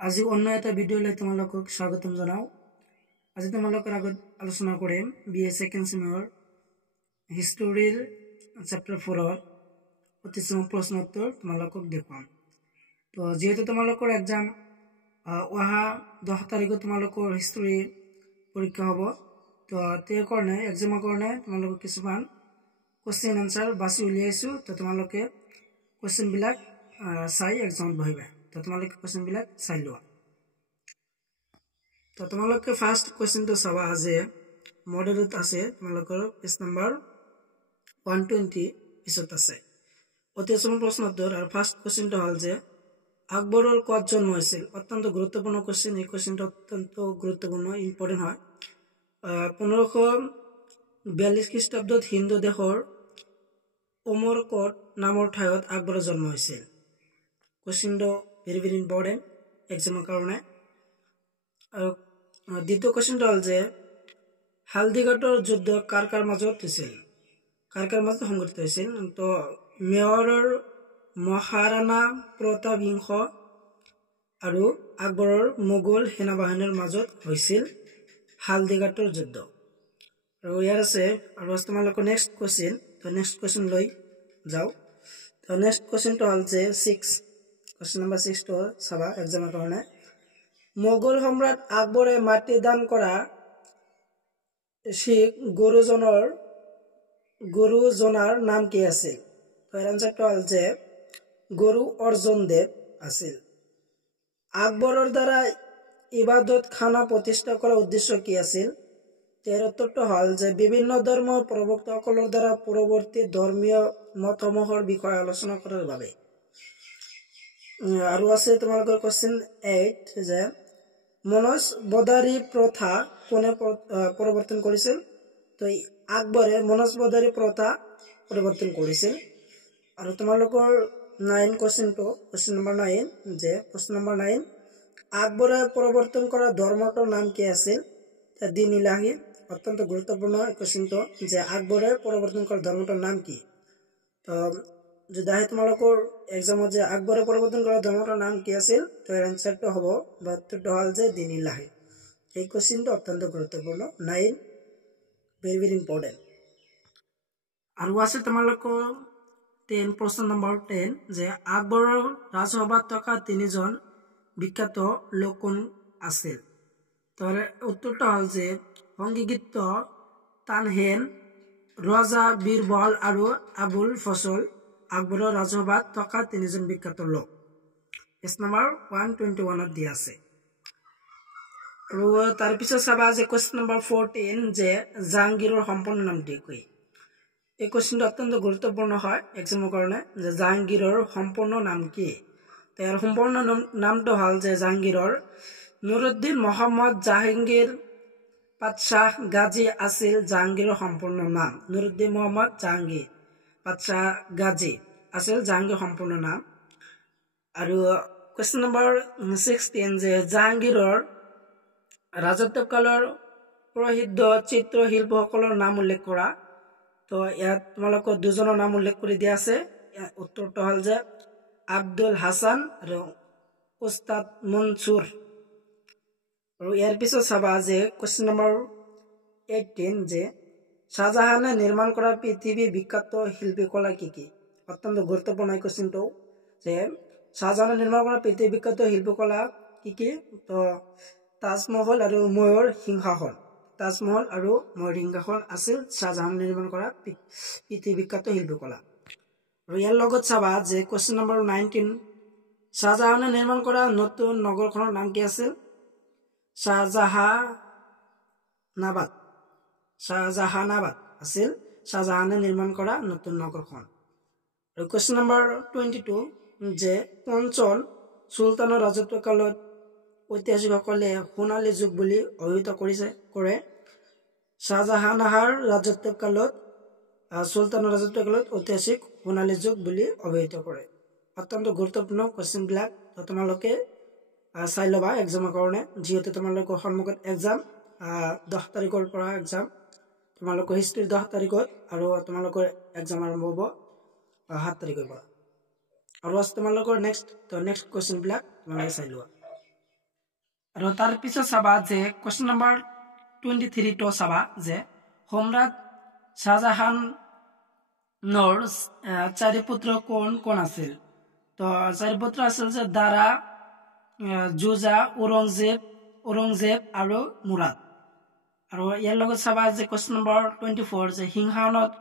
আজি অন্য এটা ভিডিঅ'লৈ তোমালোকক স্বাগতম জনাও। আজি তোমালোকৰ আগত আলোচনা কৰিম বিএ সেকেন্ড সেমৰ হিষ্টৰীৰ চেপ্টাৰ 4ৰ অতিসম প্ৰশ্ন উত্তৰ তোমালোকক দেখুৱাম। তো যেহেতু তোমালোকৰ এক্সাম অহা 10 তাৰিখত তোমালোকৰ হিষ্টৰী পৰীক্ষা হ'ব, তো তাৰ কাৰণে এক্সামৰ কাৰণে তোমালোকক কিছুমান কোৱেশ্চন আনসাৰ বাছি উলিয়াইছো। তো তোমালোকে কোৱেশ্চন বিলাক চাই এক্সামত বহিবা। তো তোমালোকে কোৱেশ্চন বিলাক চাই লোৱা। তো তোমালোকে ফাৰ্স্ট কোৱেশ্চনটো চাবা যে মডেলত আছে, তোমালোকৰ পেজ নাম্বাৰ 120 পিছত আছে অতিসম প্ৰশ্ন উত্তৰ। আৰু ফাৰ্স্ট কোৱেশ্চনটো হ'ল যে আকবৰৰ ক'ত জন্ম হৈছিল। অত্যন্ত গুৰুত্বপূৰ্ণ কোৱেশ্চন। এই কোৱেশ্চনটো অত্যন্ত গুৰুত্বপূৰ্ণ, ইম্পৰ্টেন্ট হয়। 1542 খ্ৰীষ্টাব্দত হিন্দু দেশৰ অমৰকোট নামৰ ঠাইত আকবৰৰ জন্ম হৈছিল। কোৱেশ্চনটো ভেৰি ভেৰি ইম্পৰ্টেন্ট এক্সামৰ কাৰণে। আৰু দ্বিতীয় কোৱেশ্চনটো হ'ল যে হালদিঘাটৰ যুদ্ধ কাৰ কাৰ মাজত হৈছিল, কাৰ কাৰ মাজত সংঘটিত হৈছিল। তো মেৱাৰৰ মহাৰাণা প্ৰতাপ সিংহ আৰু আকবৰৰ মোগল সেনাবাহিনীৰ মাজত হৈছিল হালদিঘাটৰ যুদ্ধ। আৰু ইয়াৰ আছে আৰু তোমালোকৰ নেক্সট কোৱেশ্চন। তো নেক্সট কোৱেশ্চন লৈ যাও। তো নেক্সট কোৱেশ্চনটো হ'ল যে 6 কোৱেশ্চন নাম্বাৰ 6 টো চাবা এক্সামৰ কাৰণে। মোগল সম্ৰাট আকবৰে মাটি দান কৰা শিখ গুৰুজনাৰ নাম কি আছিল। তো এৰ আনসাৰটো হ'ল যে গুৰু অৰ্জুন দেৱ আছিল। আকবৰৰ দ্বাৰা ইবাদত খানা প্ৰতিষ্ঠা কৰাৰ উদ্দেশ্য কি আছিল। তাৰ উত্তৰটো হ'ল যে বিভিন্ন ধৰ্মৰ প্ৰবক্তাসকলৰ দ্বাৰা পৰৱৰ্তী ধৰ্মীয় মতসমূহৰ বিষয়ে আলোচনা কৰাৰ বাবে। আৰু আছে তোমালোকৰ কোৱেশ্চন 8 যে মনসবদাৰী প্ৰথা কোনে পৰিৱৰ্তন কৰিছিল। তো আকবৰে মনসবদাৰী প্ৰথা পৰিৱৰ্তন কৰিছিল। আৰু তোমালোকৰ 9 কোৱেশ্চনটো কোৱেশ্চন নম্বৰ 9 যে প্ৰশ্ন নম্বৰ 9 আকবৰে পৰিৱৰ্তন কৰা ধৰ্মটোৰ নাম কি আছিল। দিন ইলাহি। অত্যন্ত গুৰুত্বপূৰ্ণ কোৱেশ্চনটো যে আকবৰে পৰিৱৰ্তন কৰা ধৰ্মটোৰ নাম কি। তো যদি আহে তোমালোকৰ এক্সামত যে আকবৰে পৰিৱৰ্তন কৰা ধৰ্মটোৰ নাম কি আছিল, তো এৰ আনসাৰটো হ'ব বা উত্তৰটো হ'ল যে দিন ইলাহি। এই কোৱেশ্চনটো অত্যন্ত গুৰুত্বপূৰ্ণ, 9 ভেৰি ভেৰি ইম্পৰ্টেন্ট। আৰু আছে তোমালোকৰ 10 প্ৰশ্ন নম্বৰ 10 যে আকবৰৰ ৰাজসভাত থকা 3জন বিখ্যাত লোক কোন আছিল। তো উত্তৰটো হ'ল যে সংগীত তানহেন, ৰজা বীৰবল আৰু আবুল ফজল আকবৰৰ ৰাজসভাত থকা 3জন বিখ্যাত লোক। পেজ নাম্বাৰ 121 দিয়া আছে। আৰু তাৰ পিছত চাবা যে কোৱেশ্চন নম্বৰ 14 যে জাহাংগীৰৰ সম্পূৰ্ণ নামটো কি। এই কোৱেশ্চনটো অত্যন্ত গুৰুত্বপূৰ্ণ হয় এক্সামৰ কাৰণে যে জাহাংগীৰৰ সম্পূৰ্ণ নাম কি। তাৰ সম্পূৰ্ণ নামটো হ'ল যে জাহাংগীৰৰ নুৰুদ্দিন মোহাম্মদ জাহাংগীৰ পাতশ্বাহ গাজী আছিল জাহাংগীৰৰ সম্পূৰ্ণ নাম। নুৰুদ্দিন মোহাম্মদ জাহাংগীৰ পাতশ্বাহ গাজী আছিল জাহাংগীৰৰ সম্পূৰ্ণ নাম। আৰু কোৱেশ্চন নম্বৰ 16 যে জাহাংগীৰৰ ৰাজত্বকালৰ প্ৰসিদ্ধ চিত্ৰশিল্পসকলৰ নাম উল্লেখ কৰা। তো ইয়াত তোমালোকৰ 2জনৰ নাম উল্লেখ কৰি দিয়া আছে। উত্তৰটো হ'ল যে আব্দুল হাসান আৰু উস্তাদ মনসুৰ। আৰু ইয়াৰ পিছত চাবা যে কোৱেশ্চন নম্বৰ 18 যে শাহজাহানে নিৰ্মাণ কৰা পৃথিৱীৰ বিখ্যাত শিল্পকলা কি কি। অত্যন্ত গুৰুত্বপূৰ্ণ এই কোৱেশ্চনটো যে শাহজাহানে নিৰ্মাণ কৰা পৃথিৱীৰ বিখ্যাত শিল্পকলা কি কি। তো তাজমহল আৰু ময়ূৰ সিংহাসন। তাজমহল আৰু ময়ূৰ সিংহাসন আছিল শাহজাহানে নিৰ্মাণ কৰা পৃথিৱীৰ বিখ্যাত শিল্পকলা। আৰু ইয়াৰ লগত চাবা যে কোৱেশ্চন নম্বৰ 19 শাহজাহানে নিৰ্মাণ কৰা নতুন নগৰখনৰ নাম কি আছিল। শাহজাহানাবাদ আছিল শাহজাহানে নিৰ্মাণ কৰা নতুন নগৰখন। আৰু কোৱেশ্চন নম্বৰ 22 যে কোনজন চুলতানৰ ৰাজত্বকালত ঐতিহাসিকসকলে সোণালী যুগ বুলি অভিহিত কৰে। শাহজাহানাৰ ৰাজত্বকালত চুলতানৰ ৰাজত্বকালত ঐতিহাসিক সোণালী যুগ বুলি অভিহিত কৰে। অত্যন্ত গুৰুত্বপূৰ্ণ কোৱেশ্চন বিলাক তোমালোকে চাই ল'বা এক্সামৰ কাৰণে। যিহেতু তোমালোকৰ সন্মুখত এক্সাম 10 তাৰিখৰ পৰা এক্সাম, তোমালোকৰ হিষ্ট্ৰী 10 তাৰিখত আৰু তোমালোকৰ এক্সাম আৰম্ভ হ'ব 7 তাৰিখৰ পৰা। আৰু তোমালোকৰ নেক্সট কোৱেশ্চন বিলাক তোমালোকে চাই লোৱা। আৰু তাৰ পিছত চাবা যে কোৱেশ্চন নম্বৰ 23 টো চাবা যে সম্ৰাট শাহজাহানৰ চাৰি পুত্ৰ কোন কোন আছিল তো চাৰি পুত্ৰ আছিল যে দাৰা জুজা ঔৰংজেব আৰু মুৰাদ আৰু ইয়াৰ লগত চাবা যে কোৱেশ্চন নম্বৰ 24 যে সিংহাসনত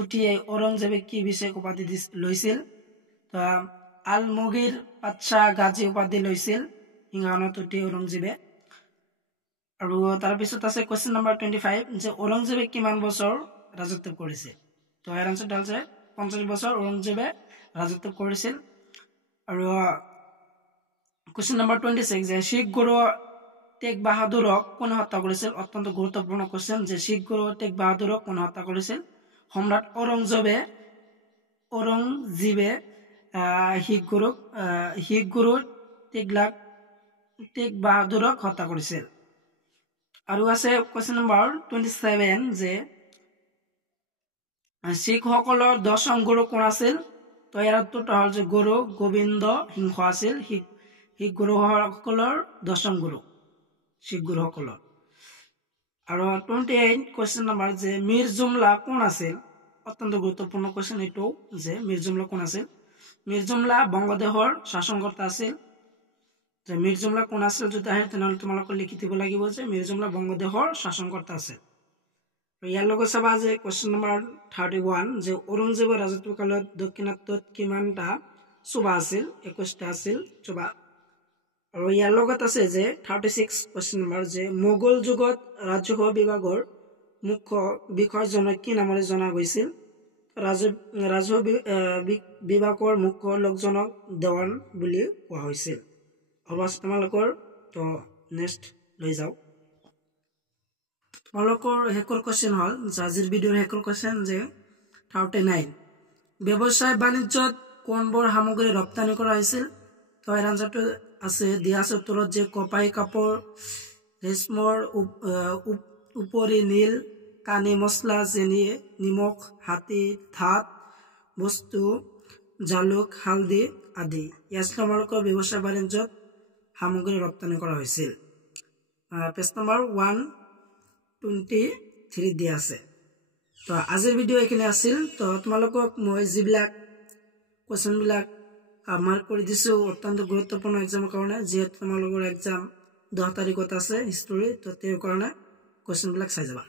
উঠি ঔৰংজেবে কি বিশেষ উপাধি লৈছিল তো আলমগীৰ পাতশাহ গাজী উপাধি লৈছিল সিংহাসনত উঠি ঔৰংজেবে আৰু তাৰ পিছত আছে কোৱেশ্চন নম্বৰ 25 যে ঔৰংজেবে কিমান বছৰ ৰাজত্ব কৰিছিল তো ইয়াৰ আনসাৰ হ'ল যে 50 বছৰ ঔৰংজেবে ৰাজত্ব কৰিছিল আৰু কোৱেশ্চন নম্বৰ 26 যে শিখ গুৰু তেগ বাহাদুৰক কোনে হত্যা কৰিছিল অত্যন্ত গুৰুত্বপূৰ্ণ কোৱেশ্চন যে শিখ গুৰু তেগ বাহাদুৰক কোনে হত্যা কৰিছিল সম্ৰাট ঔৰংজেবে শিখ গুৰু তেগ বাহাদুৰক হত্যা কৰিছিল আৰু আছে কোৱেশ্চন নম্বৰ 27 যে শিখসকলৰ 10জন গুৰু কোন আছিল তো ইয়াৰ উত্তৰটো হ'ল যে গুৰু গোবিন্দ সিংহ আছিল শিখ গুৰুসকলৰ 10জন গুৰু শিখ গুৰুসকলৰ আৰু 28 কোৱেশ্চন নম্বৰ যে মীৰ জুমলা কোন আছিল অত্যন্ত গুৰুত্বপূৰ্ণ কোৱেশ্চন এইটো যে মীৰ জুমলা কোন আছিল মীৰ জুমলা বংগদেশৰ শাসনকৰ্তা আছিল যে মীৰ জুমলা কোন আছিল যদি আহে তেনেহ'লে তোমালোকে লিখি দিব লাগিব যে মীৰ জুমলা বংগদেশৰ শাসনকৰ্তা আছিল ইয়াৰ লগত চাবা যে কোৱেশ্চন নম্বৰ 31 যে ঔৰংজেবৰ ৰাজত্বকালত দক্ষিণাত্যত কিমানটা সুবা আছিল 21টা আছিল সুবা আৰু ইয়াৰ লগত আছে যে 36 কোৱেশ্চন নম্বৰ যে মোগল যুগত ৰাজহ বিভাগৰ মুখ্য বিষয়জনক কি নামেৰে জনা গৈছিল ৰাজহ বিভাগৰ মুখ্য লোকজনক দেৱান বুলি কোৱা হৈছিল আৰু আছে তোমালোকৰ তো নেক্সট লৈ যাও তোমালোকৰ হেকৰ কোৱেশ্চন হল আজিৰ ভিডিঅ'ৰ হেকৰ কোৱেশ্চন যে 39 ব্যৱসায় বাণিজ্যত কোনবোৰ সামগ্ৰী ৰপ্তানি কৰা হৈছিল তো ইয়াৰ আনসাৰটো আছে দিয়া আছে উত্তৰত যে কপাহী কাপোৰ ৰেশমৰ উপৰি নীল কানি মছলা যেনে নিমখ হাতী ধাত বস্তু জালুক হালদি আদি ইয়াত তোমালোকৰ ব্যৱসায় বাণিজ্যত সামগ্ৰী ৰপ্তানি কৰা হৈছিল পেজ নম্বৰ 123 দিয়া আছে তো আজিৰ ভিডিঅ' এখানে আছিল তো তোমালোকক মই যিবিলাক কোৱেশ্চন বিলাক মাৰ্ক কৰি দিছো অত্যন্ত গুৰুত্বপূৰ্ণ এক্সামৰ কাৰণে যেহেতু তোমালোকৰ এক্সাম 10 তাৰিখত আছে হিষ্টৰী তো তেওঁৰ কাৰণে কোৱেশ্চন বিলাক চাই যাবা